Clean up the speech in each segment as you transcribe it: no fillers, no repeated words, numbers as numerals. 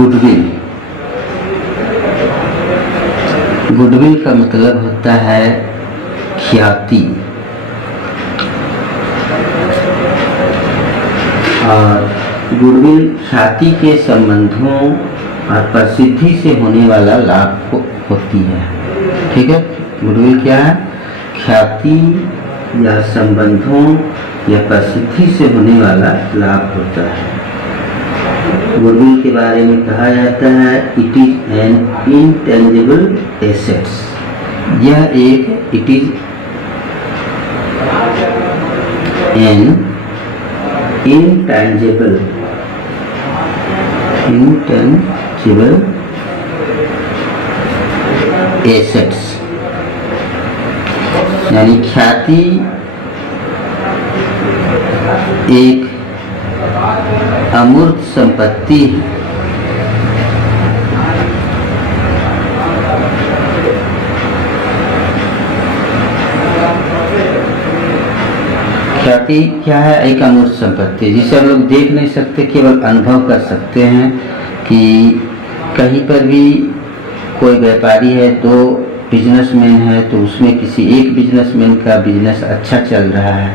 Goodwill. Goodwill का मतलब होता है ख्याति, और गुडविल ख्याति के संबंधों और प्रसिद्धि से होने वाला लाभ होती है। ठीक है, गुडविल क्या है? ख्याति या संबंधों या प्रसिद्धि से होने वाला लाभ होता है। गुडविल के बारे में कहा जाता है it is an intangible assets. यह एक it is an intangible assets, यानी ख्याति एक अमूर्त संपत्ति है। ख्याति क्या है? एक अमूर्त संपत्ति जिसे हम लोग देख नहीं सकते, केवल अनुभव कर सकते हैं। कि कहीं पर भी कोई व्यापारी है, दो बिजनेसमैन है, तो उसमें किसी एक बिजनेसमैन का बिजनेस अच्छा चल रहा है,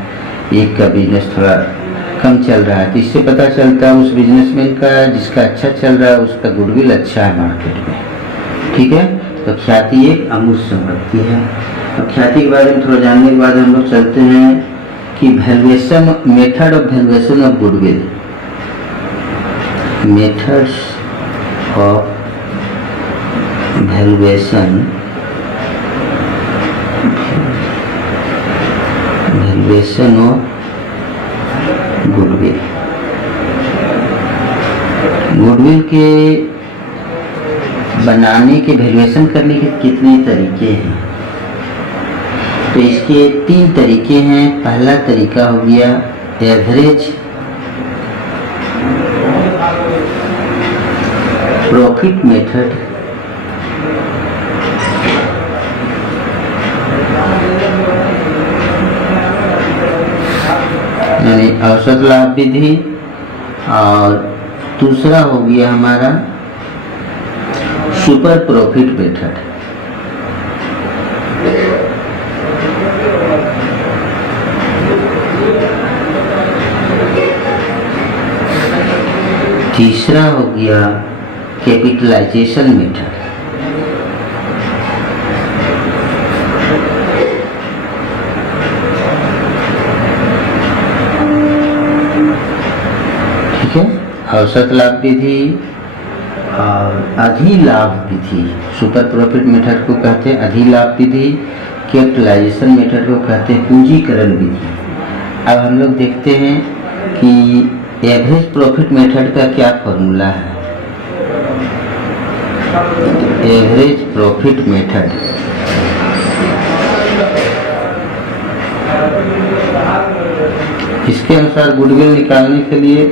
एक का बिजनेस थोड़ा कम चल रहा है, तो इससे पता चलता है उस बिजनेसमैन का जिसका अच्छा चल रहा है उसका गुडविल अच्छा है मार्केट में। ठीक है, तो ख्याति एक अमूर्त संपत्ति है। अब ख्याति के बारे में थोड़ा जानने के बाद हम लोग चलते हैं कि valuation, method of valuation of goodwill. Methods of valuation of goodwill. Goodwill के बनाने के, वैल्यूएशन करने के कितने तरीके हैं? तो इसके 3 तरीके हैं। पहला तरीका हो गया एवरेज प्रॉफिट मेथड, यानी औसत लाभ विधि, और दूसरा हो गया हमारा सुपर प्रॉफिट मेथड। तीसरा हो गया कैपिटलाइजेशन मेथड। ठीक है, औसत लाभ विधि और अधिलाभ विधि। सुपर प्रॉफिट मेथड को कहते हैं अधिलाभ विधि, कैपिटलाइजेशन मेथड को कहते हैं पूंजीकरण विधि। अब हम लोग देखते हैं कि एवरेज प्रॉफिट मेथड का क्या फॉर्मूला है। एवरेज प्रॉफिट मेथड इसके अनुसार गुडविल निकालने के लिए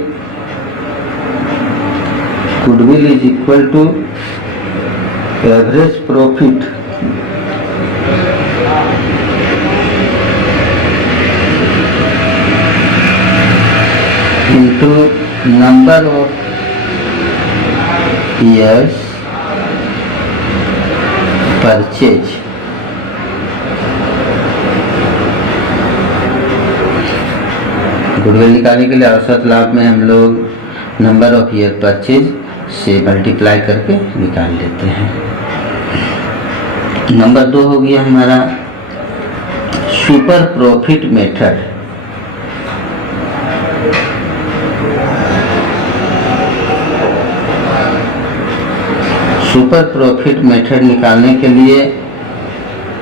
goodwill is equal to average profit into number of years purchase। Goodwill निकालने के लिए औसत लाभ में हम लोग नंबर ऑफ ईयर परचेज से मल्टीप्लाई करके निकाल लेते हैं। नंबर 2 हो गया हमारा super profit method. Super profit method निकालने के लिए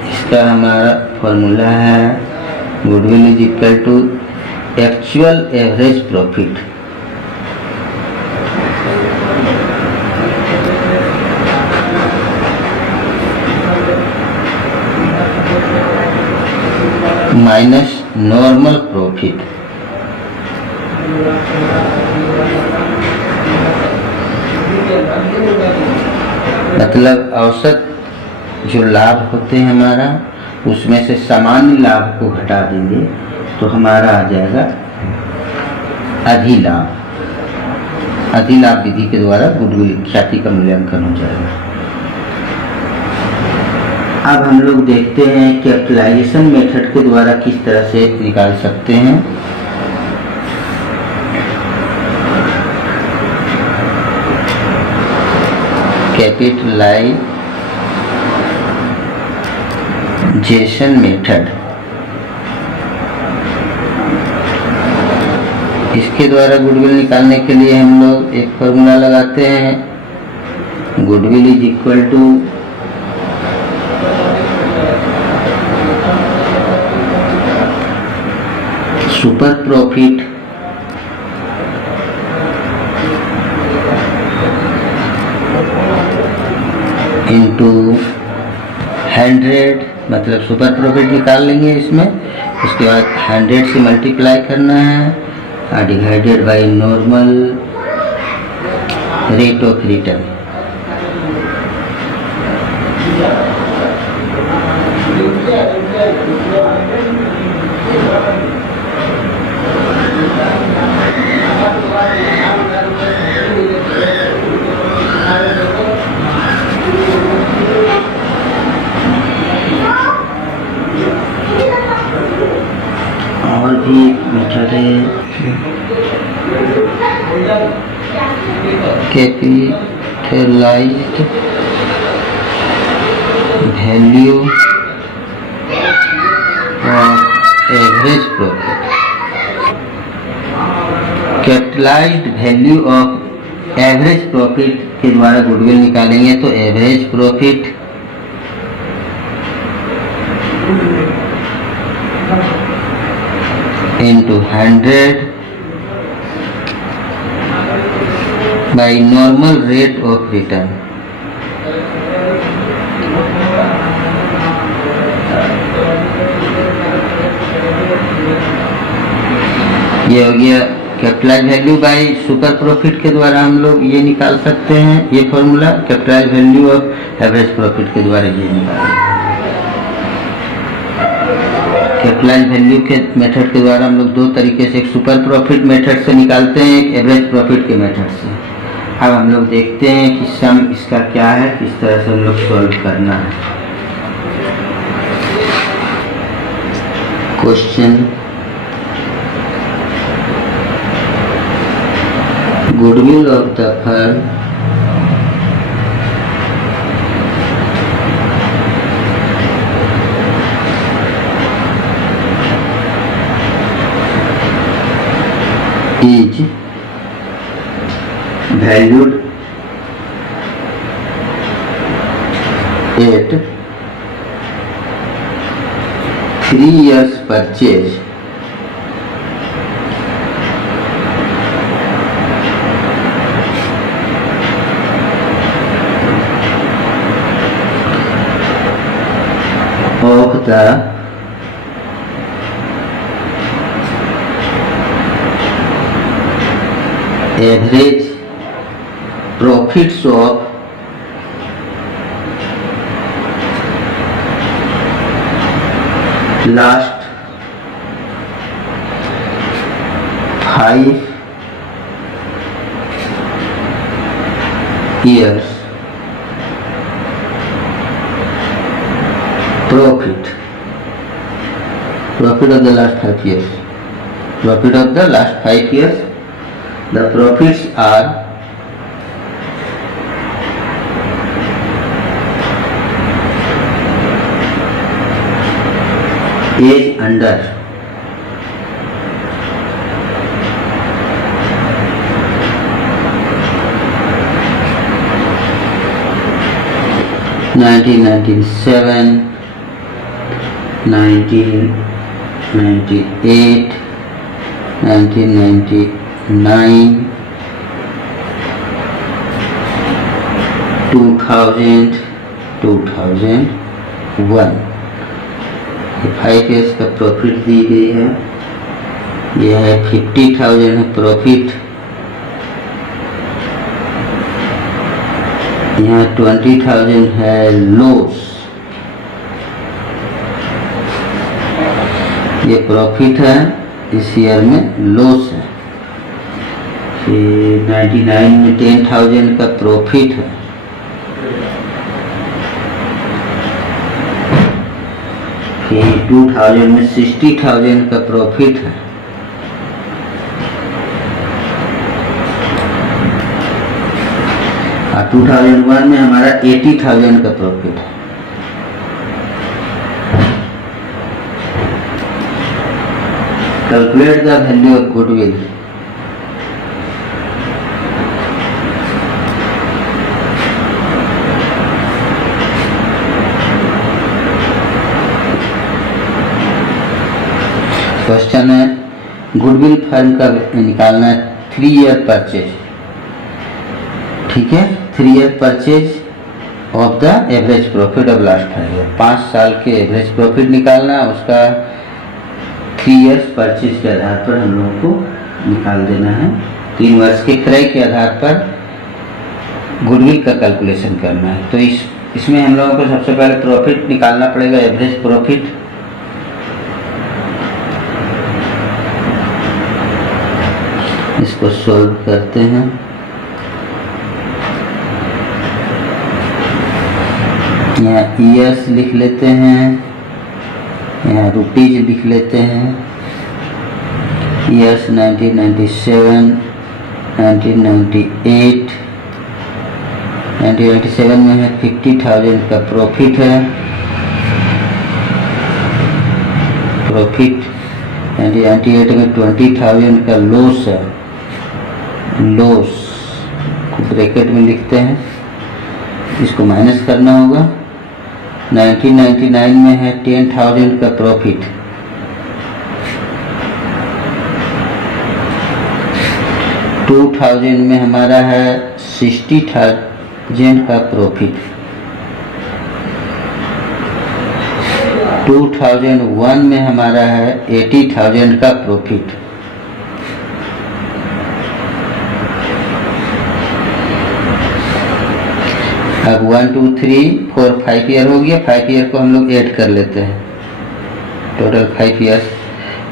इसका हमारा फॉर्मूला है goodwill is equal to actual average profit minus normal profit. मतलब औसत जो लाभ होते हैं हमारा, उसमें से सामान्य लाभ को घटा देंगे तो हमारा आ जाएगा अधिलाभ। अधिलाभ विधि के द्वारा गुडविल ख्याति का मूल्यांकन हो जाएगा। अब हम लोग देखते हैं कैपिटलाइजेशन मेथड के द्वारा किस तरह से निकाल सकते हैं। कैपिटलाइजेशन मेथड, इसके द्वारा गुडविल निकालने के लिए हम लोग एक फॉर्मूला लगाते हैं। Goodwill is equal to super profit into 100, मतलब सुपर प्रॉफिट निकाल लेंगे इसमें, उसके बाद 100 से मल्टीप्लाई करना है divided by normal rate of return. और भी मेथड है capitalised value of average profit. Capitalised value of average profit के द्वारा गुडविल निकालेंगे तो average profit into 100 by normal rate of return। ये हो गया capitalise value by super profit के द्वारा हम लोग ये निकाल सकते हैं। ये formula capitalise value of average profit के द्वारा ये निकालेंगे। कैपिटलाइज वैल्यू के मेथड के द्वारा हम लोग दो तरीके से, एक सुपर प्रॉफिट मेथड से निकालते हैं, एक एवरेज प्रॉफिट के मेथड से। अब हम लोग देखते हैं कि सम इसका क्या है, किस तरह से हम लोग सॉल्व करना है। Question, goodwill of the firm is valued at 3 years purchase of the average profits of last 5 years profit of the last 5 years, profit of the last 5 years. The profits are age under (1997, 1998, 1999, 2000, 2001। 5 years का profit दी गई है। यह है 50,000 है profit, यहाँ 20,000 है loss. ये profit है, इस ईयर में लॉस है। 99 में 10,000 का प्रॉफिट है, फिर 2000 में 60,000 का प्रॉफिट है, और 2001 में हमारा 80,000 का प्रॉफिट है। Calculate the value of goodwill. Question है गुडविल फर्म का निकालना है 3 ईयर परचेज, ठीक है। 3 year purchase of the average profit of last 5 year, 5 साल के एवरेज प्रॉफिट निकालना, उसका 3 ईयर्स परचेज के आधार पर हम लोगों को निकाल देना है। 3 वर्ष के क्रय के आधार पर गुडविल का कैलकुलेशन करना है। तो इसमें हम लोगों को सबसे पहले प्रॉफिट निकालना पड़ेगा, एवरेज प्रॉफिट। इसको सॉल्व करते हैं। यहाँ ईयर्स लिख लेते हैं, यहाँ रुपीज लिख लेते हैं। ईयर्स 1997, 1998, 1997 में है 50,000 का प्रॉफिट है, प्रॉफिट। 1998 में 20,000 का लॉस है, लॉस को ब्रैकेट में लिखते हैं, इसको माइनस करना होगा। 1999 में है 10,000 का प्रॉफिट, टू 2000 में हमारा है 60,000 का प्रॉफिट, 2001 में हमारा है 80,000 का प्रॉफिट। अब 1 2 3 4 5 ईयर हो गया। 5 ईयर को हम लोग ऐड कर लेते हैं, टोटल 5 ईयर्स।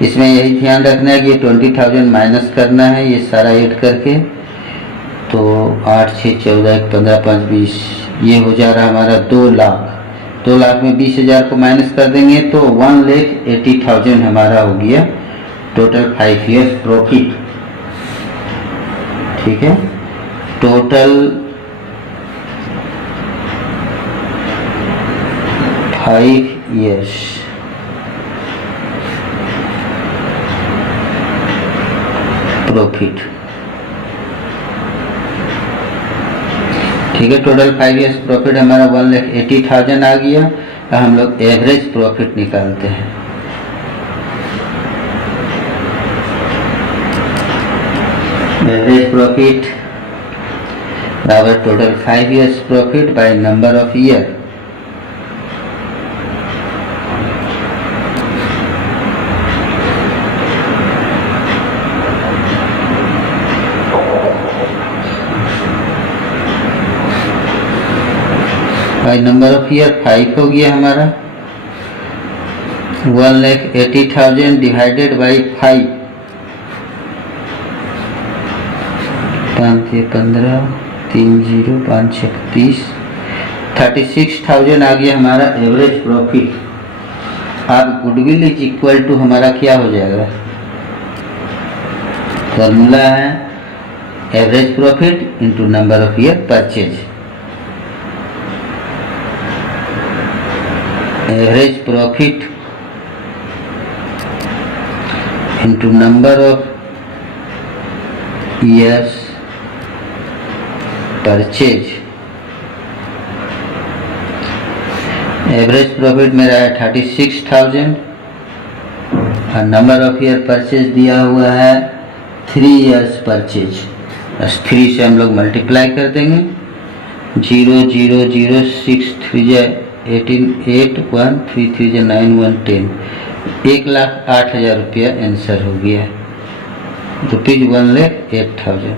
इसमें यही ध्यान रखना है कि 20,000 माइनस करना है, ये सारा ऐड करके। तो 8 6 14 1 15 5 20, ये हो जा रहा है हमारा 2 लाख। 2 लाख में 20,000 को माइनस कर देंगे तो 1,80,000 हमारा हो गया टोटल 5 ईयर्स प्रॉफिट, ठीक है। टोटल 5 ईयर्स प्रॉफिट, ठीक है। टोटल 5 ईयर्स प्रॉफिट हमारा 1,80,000 आ गया। अब हम लोग एवरेज प्रॉफिट निकालते हैं। एवरेज प्रॉफिट बराबर total 5 years profit by number of year. By number of year 5 हो गया हमारा। 1,80,000 डिवाइडेड बाई 5, 5 15 3 0 5 6 30, 36,000 आ गया हमारा एवरेज प्रॉफिट। अब गुडविल इज इक्वल टू हमारा क्या हो जाएगा, फॉर्मूला है average profit into number of year purchase. Average profit into number of years purchase. Average profit मेरा है 36,000 और नंबर ऑफ ईयर परचेज दिया हुआ है 3 ईयर्स परचेज। बस 3 से हम लोग मल्टीप्लाई कर देंगे। 0 0 0 6 3 18 8 1 3 3 9 1 10, 1,08,000 रुपया आंसर हो गया, रुपीज 1,08,000।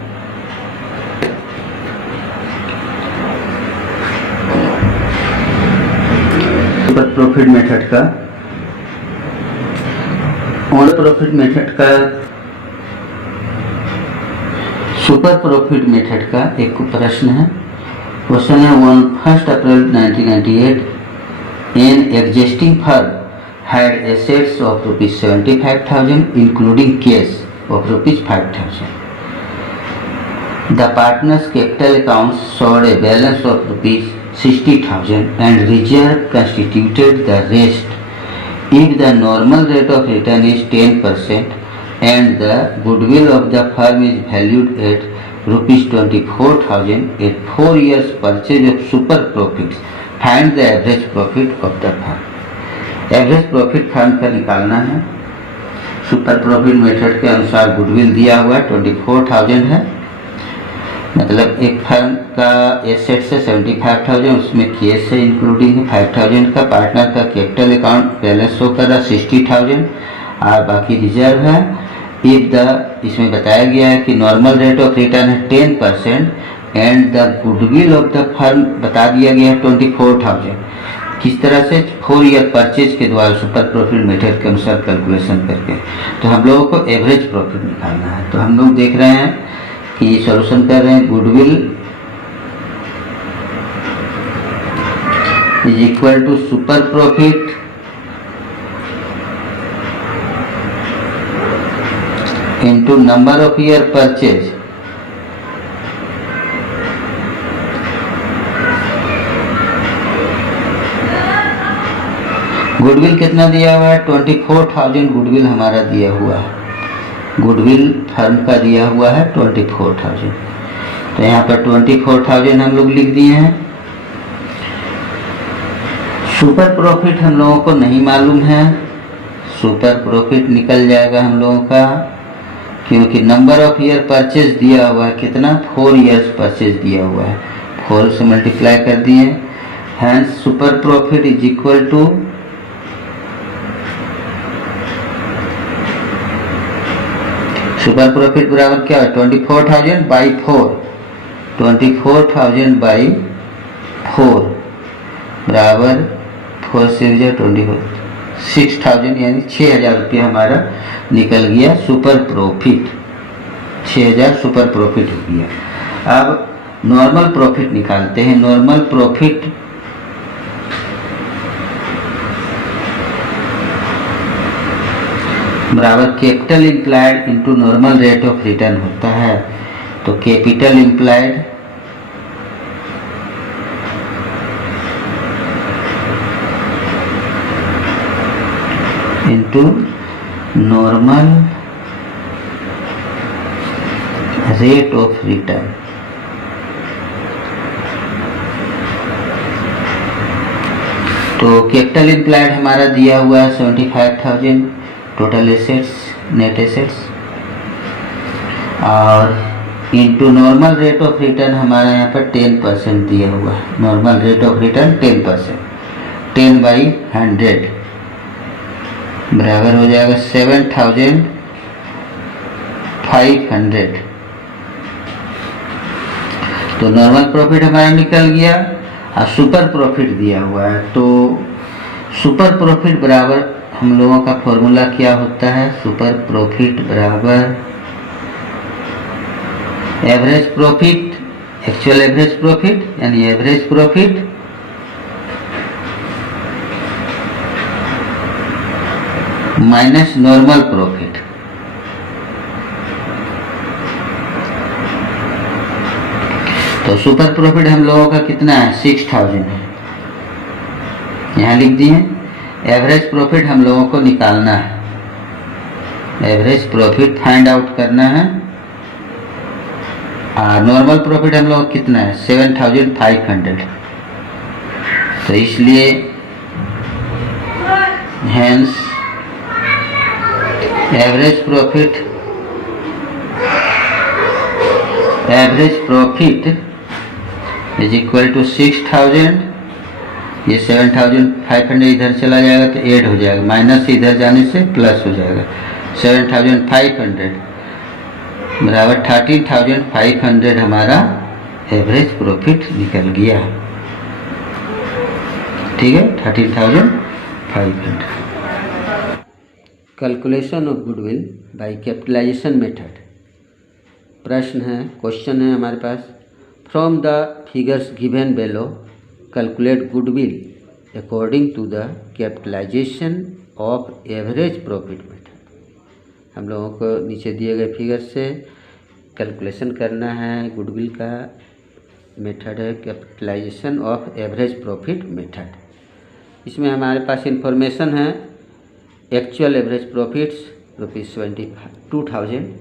सुपर प्रॉफिट मेथड का ऑन प्रॉफिट मेथड का सुपर प्रॉफिट मेथड का एक प्रश्न है। क्वेश्चन है, on 1 April 1998 an existing firm had assets of ₹75,000 including cash of ₹5,000. The partners' capital accounts showed a balance of ₹60,000 and reserve constituted the rest. If the normal rate of return is 10% and the goodwill of the firm is valued at ₹24,000 at 4 years purchase of super profits, find the average profit of the firm. Average profit firm का निकालना है। Super profit method के अनुसार goodwill दिया हुआ है 24,000 है, मतलब एक फर्म का एसेट्स है 75,000, उसमें कैश है इंक्लूडिंग है 5,000 का, पार्टनर का कैपिटल अकाउंट बैलेंस शो कर रहा 60,000 और बाकी रिजर्व है। इसमें बताया गया है कि नॉर्मल रेट ऑफ रिटर्न है 10% and the goodwill of the firm बता दिया गया है 24,000। किस तरह से? 4 ईयर परचेज के द्वारा सुपर प्रॉफिट मेथड के अनुसार कैलकुलेशन करके। तो हम लोगों को एवरेज प्रॉफिट निकालना है। तो हम लोग देख रहे हैं कि सॉल्यूशन कर रहे हैं। Goodwill is equal to super profit into number of year purchase goodwill कितना दिया हुआ है? 24,000 गुडविल हमारा दिया हुआ है। गुडविल फर्म का दिया हुआ है 24,000। तो यहाँ पर 24,000 हम लोग लिख दिए हैं। सुपर प्रॉफिट हम लोगों को नहीं मालूम है, सुपर प्रॉफिट निकल जाएगा हम लोगों का, क्योंकि नंबर ऑफ ईयर परचेज दिया हुआ है कितना? 4 ईयर्स परचेज दिया हुआ है, 4 से मल्टीप्लाई कर दिए। Hence super profit is equal to super profit बराबर क्या है? 24,000 बाई 4, 24,000 बाई 4 बराबर 4 से 24, 6,000 यानी 6,000 रुपया हमारा निकल गया सुपर प्रॉफिट। 6,000 सुपर प्रॉफिट हो गया। अब नॉर्मल प्रॉफिट निकालते हैं। नॉर्मल प्रॉफिट बराबर capital implied into normal rate of return होता है। तो capital implied into normal rate of return. तो कैपिटल इम्प्लाइड हमारा दिया हुआ है 75,000 टोटल एसेट्स, नेट एसेट्स, और into normal rate of return हमारा यहाँ पर 10% दिया हुआ है। नॉर्मल रेट ऑफ रिटर्न 10%, 10/100 बराबर हो जाएगा 7,500। तो नॉर्मल प्रॉफिट हमारा निकल गया और सुपर प्रॉफिट दिया हुआ है। तो सुपर प्रॉफिट बराबर हम लोगों का फॉर्मूला क्या होता है? सुपर प्रॉफिट बराबर average profit, actual average profit यानी average profit minus normal profit. तो सुपर प्रॉफिट हम लोगों का कितना है? 6,000 है, यहाँ लिख दिए। एवरेज प्रॉफिट हम लोगों को निकालना है, एवरेज प्रॉफिट फाइंड आउट करना है। और नॉर्मल प्रॉफिट हम लोग कितना है? 7,500। तो इसलिए hence average profit is equal to 6,000। ये 7,500 इधर चला जाएगा तो ऐड हो जाएगा, माइनस इधर जाने से प्लस हो जाएगा। 7,500 बराबर 13,500 हमारा एवरेज प्रॉफिट निकल गया। ठीक है, 13,500। Calculation of goodwill by capitalisation method. प्रश्न है, क्वेश्चन है हमारे पास, from the figures given below calculate goodwill according to the capitalisation of average profit method. हम लोगों को नीचे दिए गए फिगर से कैलकुलेशन करना है, गुडविल का मेथड है capitalisation of average profit method. इसमें हमारे पास इंफॉर्मेशन है, एक्चुअल एवरेज प्रॉफिट्स ₹72,000।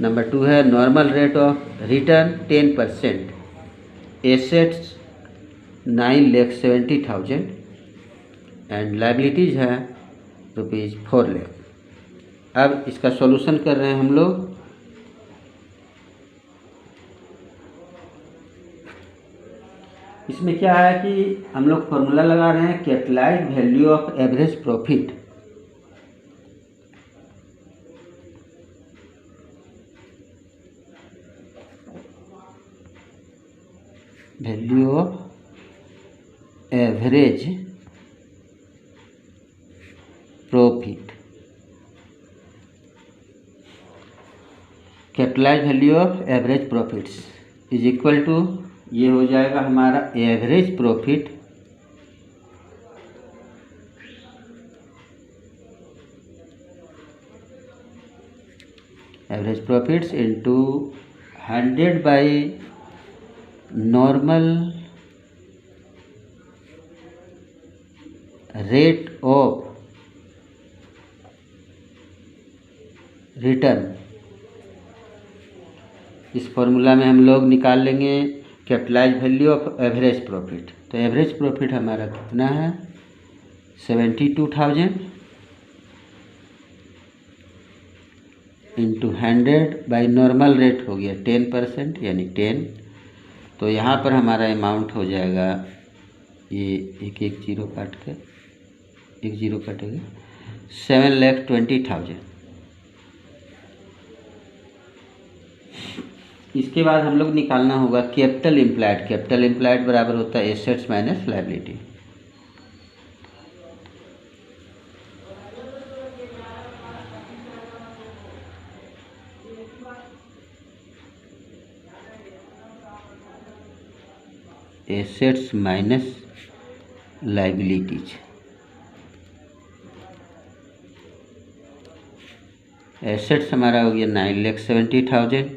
नंबर 2 है normal rate of return 10%, assets 9,70,000 and liabilities है ₹4 लाख। अब इसका सॉल्यूशन कर रहे हैं हम लोग। इसमें क्या है कि हम लोग फॉर्मूला लगा रहे हैं capitalised value of average profit. Value of average profit, capitalised value of average profits is equal to, ये हो जाएगा हमारा average profit into 100 by normal rate of return. इस फॉर्मूला में हम लोग निकाल लेंगे capitalise value of average profit. तो एवरेज प्रॉफिट हमारा कितना है 72,000 इंटू 100 बाई नॉर्मल रेट हो गया 10% यानी 10। तो यहाँ पर हमारा अमाउंट हो जाएगा, ये एक जीरो काट के एक जीरो कटेगा, 7,20,000। इसके बाद हम लोग निकालना होगा कैपिटल इम्प्लाइड। कैपिटल इम्प्लाइड बराबर होता है assets minus liability. Assets minus liabilities. Assets हमारा हो गया 9,70,000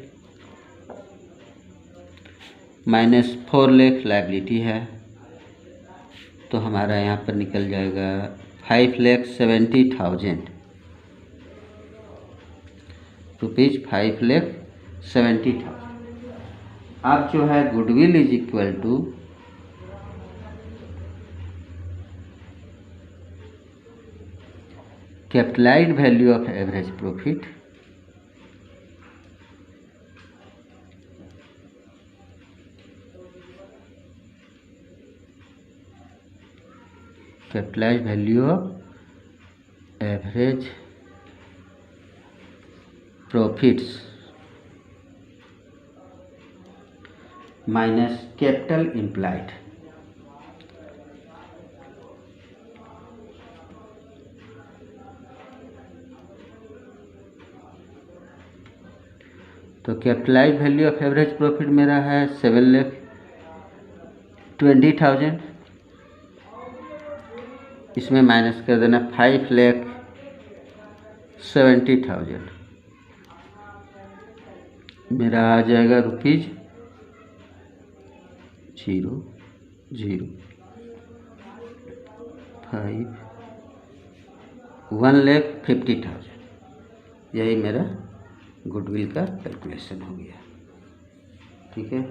माइनस 4 लाख लायबिलिटी है, तो हमारा यहाँ पर निकल जाएगा 5,70,000 रुपीज़, 5,70,000। अब जो है goodwill is equal to capitalised value of average profit capitalised value of average profits minus capital implied. तो capitalised value of average profit मेरा है 7,20,000, इसमें माइनस कर देना 5,70,000, मेरा आ जाएगा ₹0, 1,50,000। यही मेरा गुडविल का कैलकुलेशन हो गया। ठीक है।